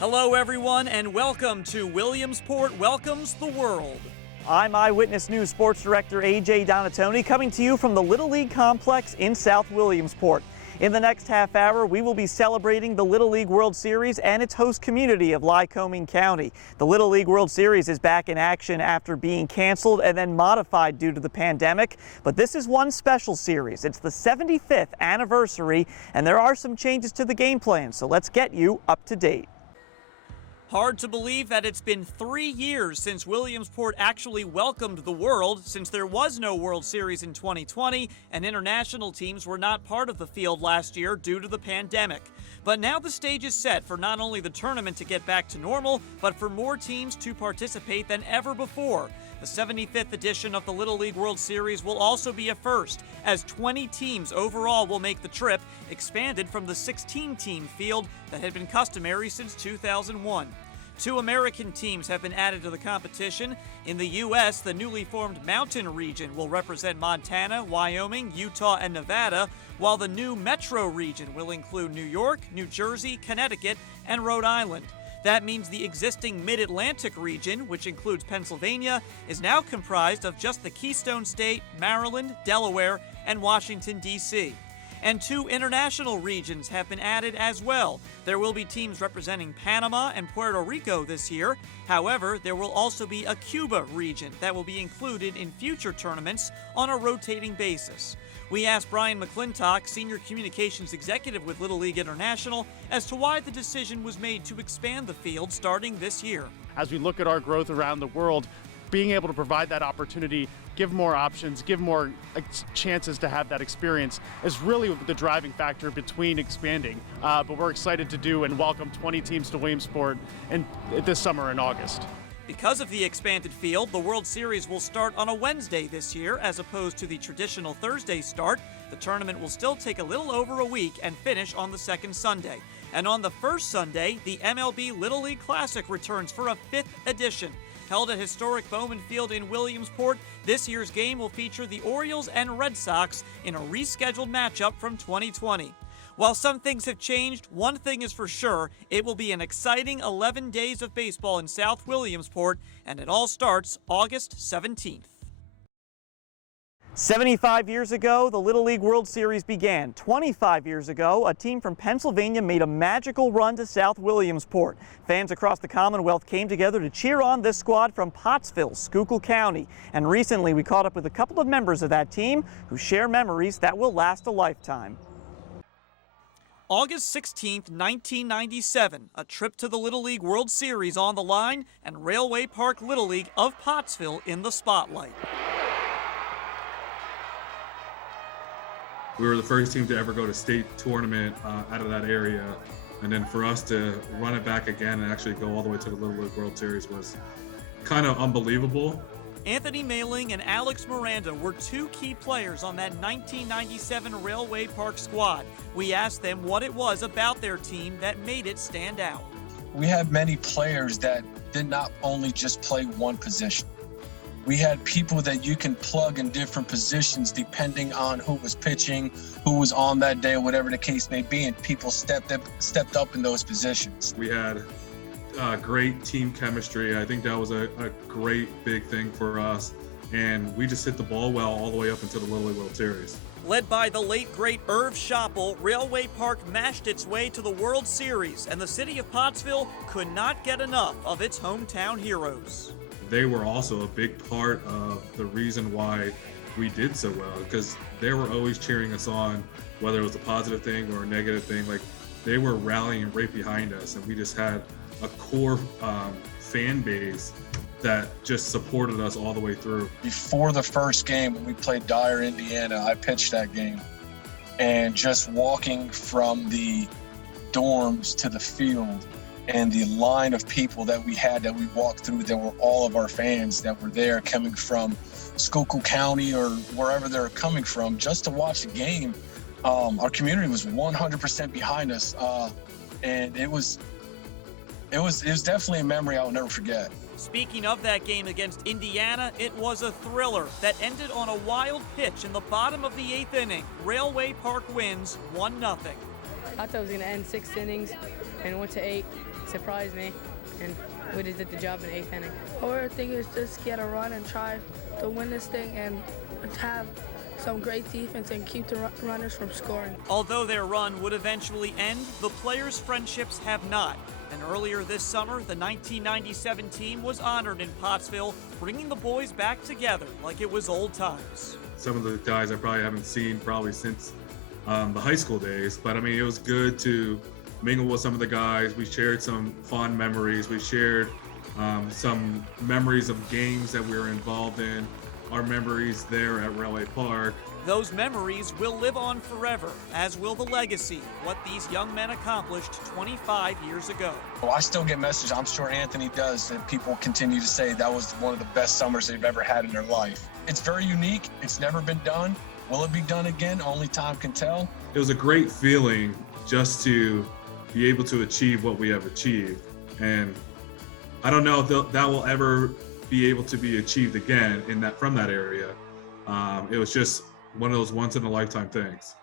Hello, everyone, and welcome to Williamsport Welcomes the World. I'm Eyewitness News Sports Director A.J. Donatoni, coming to you from the Little League Complex in South Williamsport. In the next half hour, we will be celebrating the Little League World Series and its host community of Lycoming County. The Little League World Series is back in action after being canceled and then modified due to the pandemic. But this is one special series. It's the 75th anniversary, and there are some changes to the game plan, so let's get you up to date. Hard to believe that it's been 3 years since Williamsport actually welcomed the world, since there was no World Series in 2020 and international teams were not part of the field last year due to the pandemic. But now the stage is set for not only the tournament to get back to normal, but for more teams to participate than ever before. The 75th edition of the Little League World Series will also be a first, as 20 teams overall will make the trip, expanded from the 16-team field that had been customary since 2001. 2 American teams have been added to the competition. In the U.S., the newly formed Mountain Region will represent Montana, Wyoming, Utah, and Nevada, while the new Metro Region will include New York, New Jersey, Connecticut, and Rhode Island. That means the existing Mid-Atlantic region, which includes Pennsylvania, is now comprised of just the Keystone State, Maryland, Delaware, and Washington, D.C. And 2 international regions have been added as well. There will be teams representing Panama and Puerto Rico this year. However, there will also be a Cuba region that will be included in future tournaments on a rotating basis. We asked Brian McClintock, Senior Communications Executive with Little League International, as to why the decision was made to expand the field starting this year. As we look at our growth around the world, being able to provide that opportunity, give more options, give more chances to have that experience is really the driving factor between expanding. But we're excited to do and welcome 20 teams to Wmspt this summer in August. Because of the expanded field, the World Series will start on a Wednesday this year as opposed to the traditional Thursday start. The tournament will still take a little over a week and finish on the second Sunday. And on the first Sunday, the MLB Little League Classic returns for a 5th edition. Held at historic Bowman Field in Williamsport, this year's game will feature the Orioles and Red Sox in a rescheduled matchup from 2020. While some things have changed, one thing is for sure, it will be an exciting 11 days of baseball in South Williamsport, and it all starts August 17th. 75 years ago, the Little League World Series began. 25 years ago, a team from Pennsylvania made a magical run to South Williamsport. Fans across the Commonwealth came together to cheer on this squad from Pottsville, Schuylkill County. And recently, we caught up with a couple of members of that team who share memories that will last a lifetime. August 16th, 1997, a trip to the Little League World Series on the line, and Railway Park Little League of Pottsville in the spotlight. We were the first team to ever go to state tournament out of that area, and then for us to run it back again and actually go all the way to the Little League World Series was kind of unbelievable. Anthony Mailing and Alex Miranda were 2 key players on that 1997 Railway Park squad. We asked them what it was about their team that made it stand out. We had many players that did not only just play one position. We had people that you can plug in different positions depending on who was pitching, who was on that day, or whatever the case may be, and people stepped up in those positions. We had great team chemistry. I think that was a great big thing for us, and we just hit the ball well all the way up into the Little League World Series. Led by the late great Irv Schoppel, Railway Park mashed its way to the World Series, and the city of Pottsville could not get enough of its hometown heroes. They were also a big part of the reason why we did so well, because they were always cheering us on, whether it was a positive thing or a negative thing. Like, they were rallying right behind us, and we just had a core fan base that just supported us all the way through. Before the first game, when we played Dyer, Indiana, I pitched that game. And just walking from the dorms to the field and the line of people that we walked through, that were all of our fans that were there coming from Schuylkill County or wherever they're coming from just to watch the game. Our community was 100% behind us. And it was definitely a memory I will never forget. Speaking of that game against Indiana, it was a thriller that ended on a wild pitch in the bottom of the 8th inning. Railway Park wins 1-0. I thought it was going to end 6 innings. and went to 8, surprised me, and we just did the job in 8th inning. Our thing is just get a run and try to win this thing and have some great defense and keep the runners from scoring. Although their run would eventually end, the players' friendships have not. And earlier this summer, the 1997 team was honored in Pottsville, bringing the boys back together like it was old times. Some of the guys I probably haven't seen since the high school days, but I mean, it was good to mingle with some of the guys. We shared some fond memories. We shared some memories of games that we were involved in, our memories there at Railway Park. Those memories will live on forever, as will the legacy, what these young men accomplished 25 years ago. Well, I still get messages, I'm sure Anthony does, that people continue to say that was one of the best summers they've ever had in their life. It's very unique. It's never been done. Will it be done again? Only time can tell. It was a great feeling just to be able to achieve what we have achieved. And I don't know if that will ever be able to be achieved again from that area. It was just one of those once-in-a-lifetime things.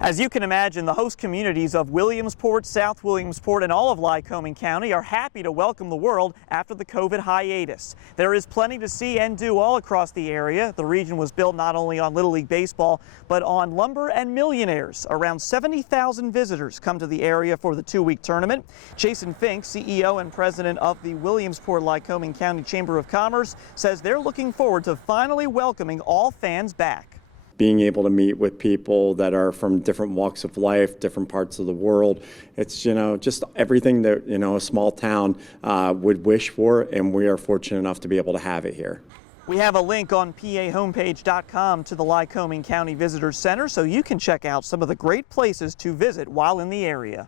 As you can imagine, the host communities of Williamsport, South Williamsport, and all of Lycoming County are happy to welcome the world after the COVID hiatus. There is plenty to see and do all across the area. The region was built not only on Little League baseball, but on lumber and millionaires. Around 70,000 visitors come to the area for the 2-week tournament. Jason Fink, CEO and president of the Williamsport Lycoming County Chamber of Commerce, says they're looking forward to finally welcoming all fans back. Being able to meet with people that are from different walks of life, different parts of the world. It's, just everything that, a small town would wish for, and we are fortunate enough to be able to have it here. We have a link on pahomepage.com to the Lycoming County Visitor Center, so you can check out some of the great places to visit while in the area.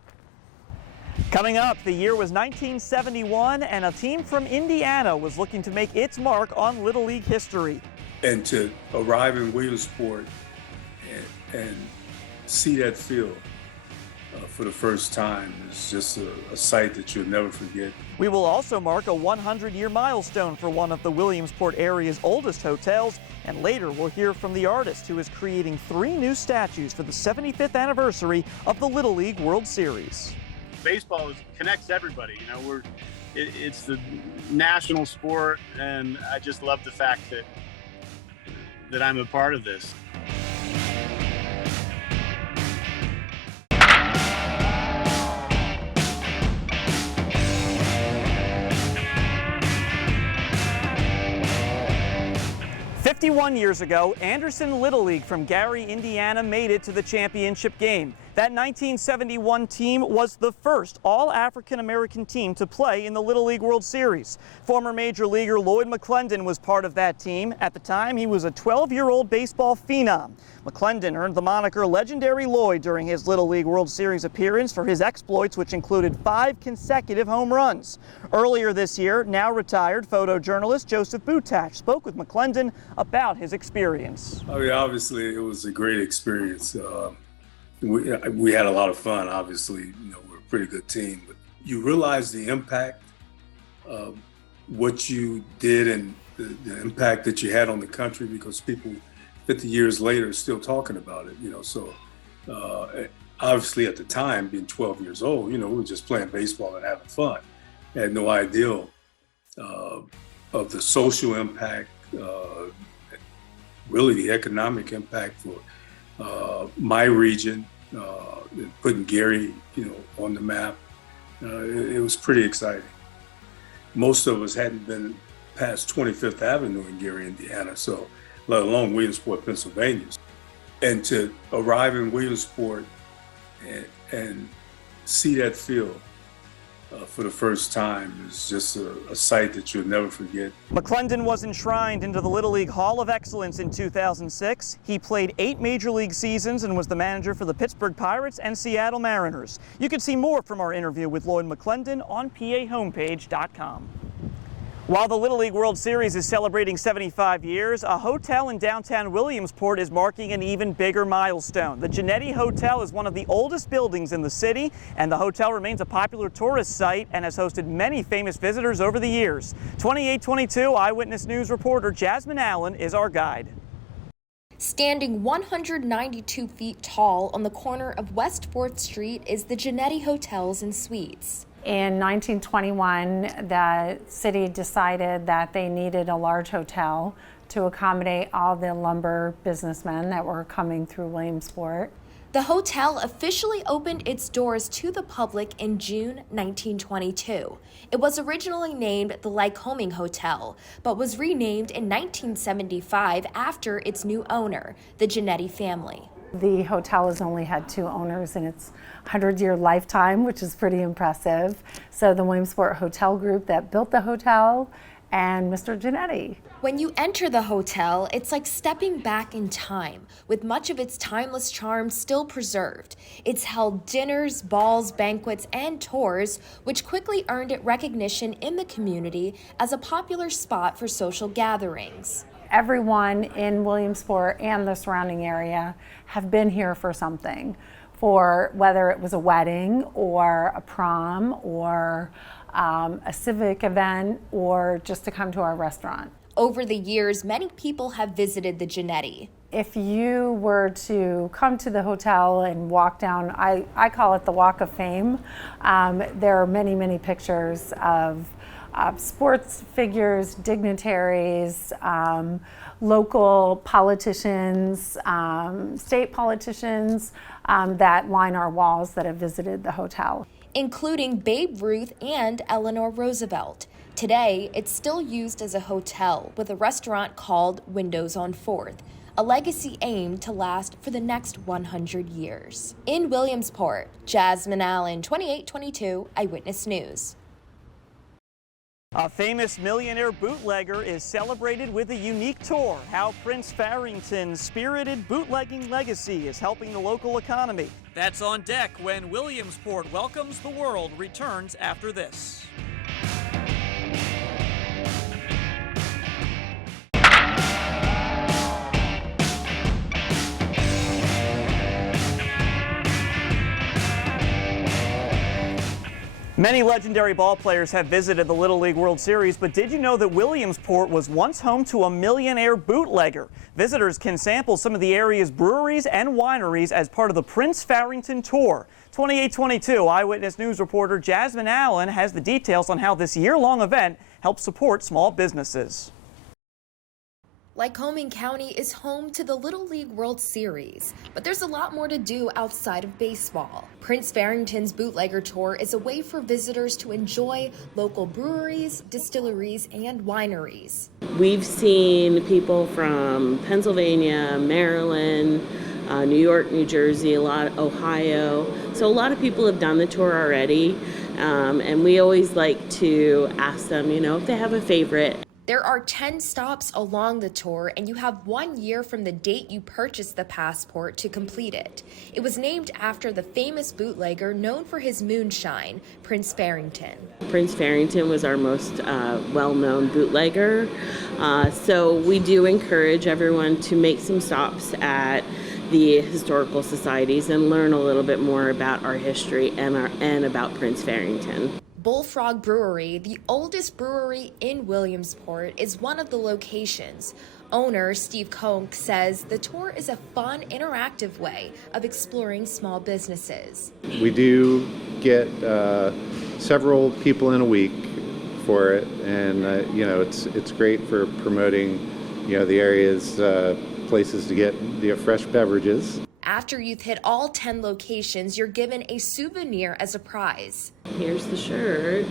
Coming up, the year was 1971, and a team from Indiana was looking to make its mark on Little League history. And to arrive in Williamsport and see that field for the first time is just a sight that you'll never forget. We will also mark a 100-year milestone for one of the Williamsport area's oldest hotels, and later we'll hear from the artist who is creating 3 new statues for the 75th anniversary of the Little League World Series. Baseball connects everybody. It's the national sport, and I just love the fact that I'm a part of this. "51 years ago, Anderson Little League from Gary, Indiana made it to the championship game. That 1971 team was the first all-African-American team to play in the Little League World Series. Former Major Leaguer Lloyd McClendon was part of that team. At the time, he was a 12-year-old baseball phenom. McClendon earned the moniker Legendary Lloyd during his Little League World Series appearance for his exploits, which included 5 consecutive home runs. Earlier this year, now retired photojournalist Joseph Butach spoke with McClendon about his experience. I mean, obviously, it was a great experience. We had a lot of fun. Obviously, we're a pretty good team, but you realize the impact of what you did and the impact that you had on the country, because people 50 years later are still talking about it, so obviously at the time, being 12 years old, we were just playing baseball and having fun. I had no idea of the social impact, really the economic impact for my region, putting Gary, on the map. It was pretty exciting. Most of us hadn't been past 25th Avenue in Gary, Indiana, so let alone Williamsport, Pennsylvania. And to arrive in Williamsport and see that field for the first time is just a sight that you'll never forget. McClendon was enshrined into the Little League Hall of Excellence in 2006. He played 8 Major League seasons and was the manager for the Pittsburgh Pirates and Seattle Mariners. You can see more from our interview with Lloyd McClendon on pahomepage.com. While the Little League World Series is celebrating 75 years, a hotel in downtown Williamsport is marking an even bigger milestone. The Genetti Hotel is one of the oldest buildings in the city, and the hotel remains a popular tourist site and has hosted many famous visitors over the years. 2822 Eyewitness News reporter Jasmine Allen is our guide. Standing 192 feet tall on the corner of West 4th Street is the Genetti Hotels and Suites. In 1921, the city decided that they needed a large hotel to accommodate all the lumber businessmen that were coming through Wmspt. The hotel officially opened its doors to the public in June 1922. It was originally named the Lycoming Hotel, but was renamed in 1975 after its new owner, the Genetti family. The hotel has only had 2 owners in its 100-year lifetime, which is pretty impressive. So the Wmspt Hotel Group that built the hotel and Mr. Genetti. When you enter the hotel, it's like stepping back in time, with much of its timeless charm still preserved. It's held dinners, balls, banquets, and tours, which quickly earned it recognition in the community as a popular spot for social gatherings. Everyone in Wmspt and the surrounding area have been here for something, for whether it was a wedding or a prom or a civic event or just to come to our restaurant. Over the years, many people have visited the Genetti. If you were to come to the hotel and walk down, I call it the Walk of Fame, there are many, many pictures of sports figures, dignitaries, local politicians, state politicians that line our walls that have visited the hotel, including Babe Ruth and Eleanor Roosevelt. Today, it's still used as a hotel with a restaurant called Windows on 4th, a legacy aimed to last for the next 100 years. In Williamsport, Jasmine Allen, 2822 Eyewitness News. A famous millionaire bootlegger is celebrated with a unique tour. How Prince Farrington's spirited bootlegging legacy is helping the local economy. That's on deck when Williamsport Welcomes the World returns after this. Many legendary ball players have visited the Little League World Series, but did you know that Williamsport was once home to a millionaire bootlegger? Visitors can sample some of the area's breweries and wineries as part of the Prince Farrington Tour. 2822 Eyewitness News reporter Jasmine Allen has the details on how this year-long event helps support small businesses. Lycoming County is home to the Little League World Series, but there's a lot more to do outside of baseball. Prince Farrington's Bootlegger Tour is a way for visitors to enjoy local breweries, distilleries, and wineries. We've seen people from Pennsylvania, Maryland, New York, New Jersey, Ohio. So a lot of people have done the tour already, and we always like to ask them, if they have a favorite. There are 10 stops along the tour, and you have 1 year from the date you purchased the passport to complete it. It was named after the famous bootlegger known for his moonshine, Prince Farrington. Prince Farrington was our most well-known bootlegger, so we do encourage everyone to make some stops at the historical societies and learn a little bit more about our history and about Prince Farrington. Bullfrog Brewery, the oldest brewery in Williamsport, is one of the locations. Owner Steve Konk says the tour is a fun, interactive way of exploring small businesses. We do get several people in a week for it, and it's great for promoting the area's places to get fresh beverages. After you've hit all 10 locations, you're given a souvenir as a prize. Here's the shirt,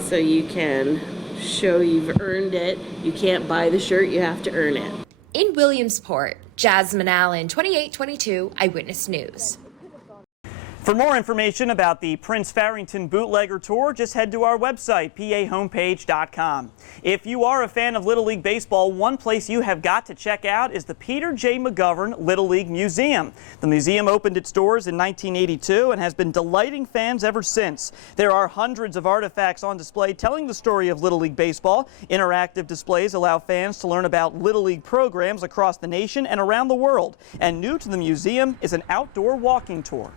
so you can show you've earned it. You can't buy the shirt, you have to earn it. In Williamsport, Jasmine Allen, 2822 Eyewitness News. For more information about the Prince Farrington Bootlegger Tour, just head to our website, pahomepage.com. If you are a fan of Little League Baseball, one place you have got to check out is the Peter J. McGovern Little League Museum. The museum opened its doors in 1982 and has been delighting fans ever since. There are hundreds of artifacts on display telling the story of Little League Baseball. Interactive displays allow fans to learn about Little League programs across the nation and around the world. And new to the museum is an outdoor walking tour.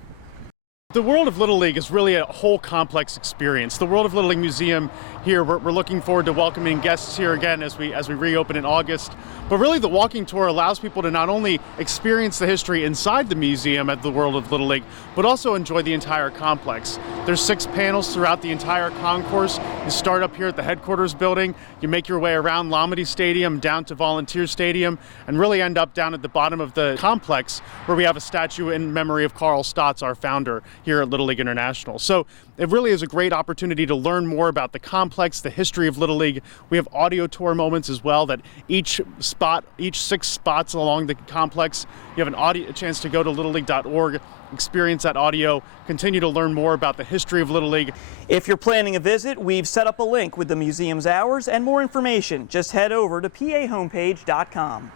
The World of Little League is really a whole complex experience. The World of Little League Museum here, we're looking forward to welcoming guests here again as we reopen in August. But really the walking tour allows people to not only experience the history inside the museum at the World of Little League, but also enjoy the entire complex. There's 6 panels throughout the entire concourse. You start up here at the headquarters building, you make your way around Lomity Stadium, down to Volunteer Stadium, and really end up down at the bottom of the complex where we have a statue in memory of Carl Stotz, our founder here at Little League International. So it really is a great opportunity to learn more about the complex, the history of Little League. We have audio tour moments as well, that each 6 spots along the complex, you have a chance to go to littleleague.org, experience that audio, continue to learn more about the history of Little League. If you're planning a visit, we've set up a link with the museum's hours and more information. Just head over to pahomepage.com.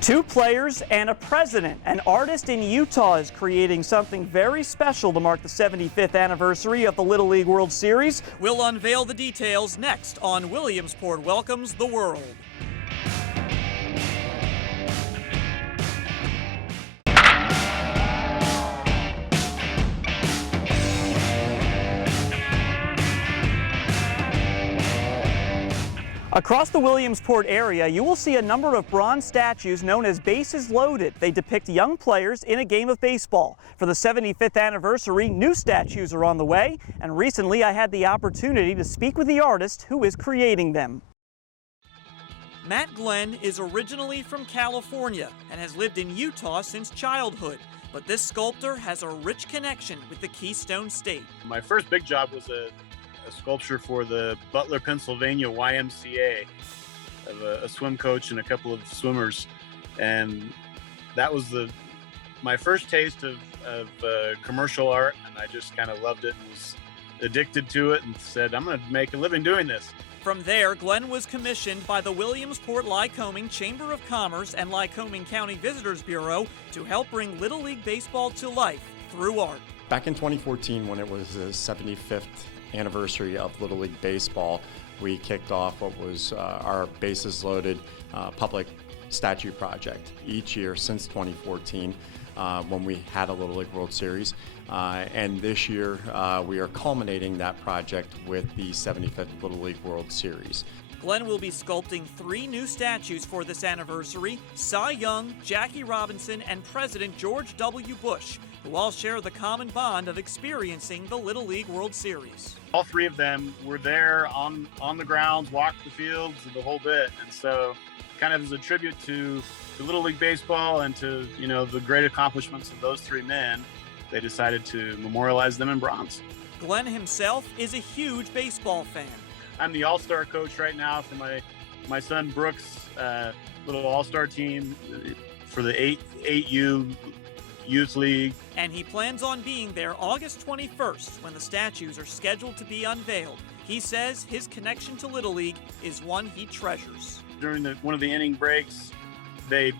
2 players and a president. An artist in Utah is creating something very special to mark the 75th anniversary of the Little League World Series. We'll unveil the details next on Williamsport Welcomes the World. Across the Williamsport area, you will see a number of bronze statues known as Bases Loaded. They depict young players in a game of baseball. For the 75th anniversary, new statues are on the way, and recently I had the opportunity to speak with the artist who is creating them. Matt Glenn is originally from California and has lived in Utah since childhood. But this sculptor has a rich connection with the Keystone State. My first big job was a sculpture for the Butler, Pennsylvania YMCA of a swim coach and a couple of swimmers, and that was my first taste of commercial art, and I just kind of loved it and was addicted to it and said, I'm going to make a living doing this. From there, Glenn was commissioned by the Williamsport-Lycoming Chamber of Commerce and Lycoming County Visitors Bureau to help bring Little League Baseball to life through art. Back in 2014, when it was the 75th anniversary of Little League Baseball, we kicked off what was our Bases Loaded public statue project. Each year since 2014, when we had a Little League World Series, and this year we are culminating that project with the 75th Little League World Series. Glenn will be sculpting 3 new statues for this anniversary: Cy Young, Jackie Robinson, and President George W. Bush, who all share the common bond of experiencing the Little League World Series. All 3 of them were there on the grounds, walked the fields, the whole bit, and so kind of as a tribute to Little League Baseball and to the great accomplishments of those 3 men, they decided to memorialize them in bronze. Glenn himself is a huge baseball fan. I'm the all-star coach right now for my son Brooks' little all-star team for the 8U Youth League. And he plans on being there August 21st when the statues are scheduled to be unveiled. He says his connection to Little League is one he treasures. During one of the inning breaks, they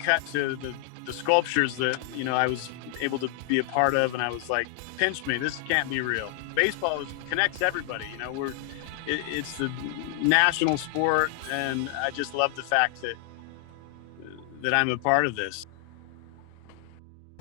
cut to the sculptures that I was able to be a part of, and I was like, pinch me, this can't be real. Baseball connects everybody. It's the national sport, and I just love the fact that I'm a part of this.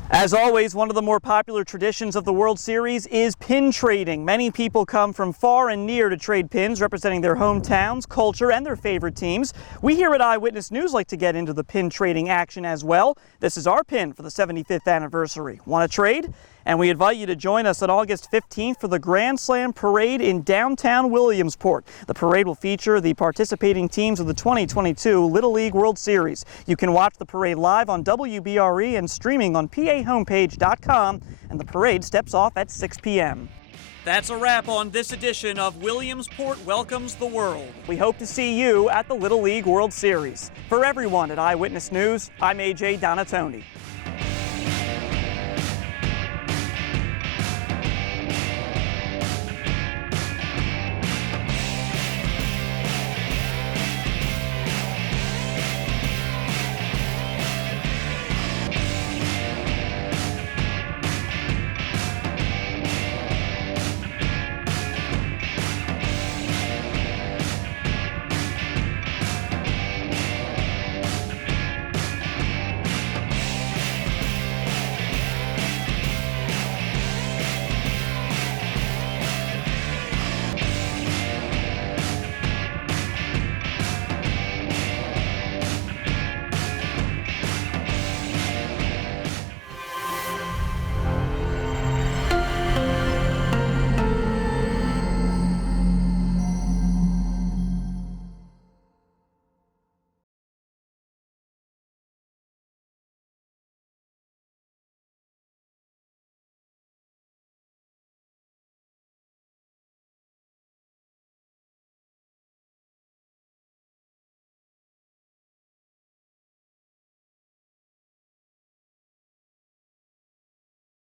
As always, one of the more popular traditions of the World Series is pin trading. Many people come from far and near to trade pins representing their hometowns, culture, and their favorite teams. We here at Eyewitness News like to get into the pin trading action as well. This is our pin for the 75th anniversary. Want to trade? And we invite you to join us on August 15th for the Grand Slam Parade in downtown Williamsport. The parade will feature the participating teams of the 2022 Little League World Series. You can watch the parade live on WBRE and streaming on pahomepage.com, and the parade steps off at 6 p.m. That's a wrap on this edition of Williamsport Welcomes the World. We hope to see you at the Little League World Series. For everyone at Eyewitness News, I'm AJ Donatoni.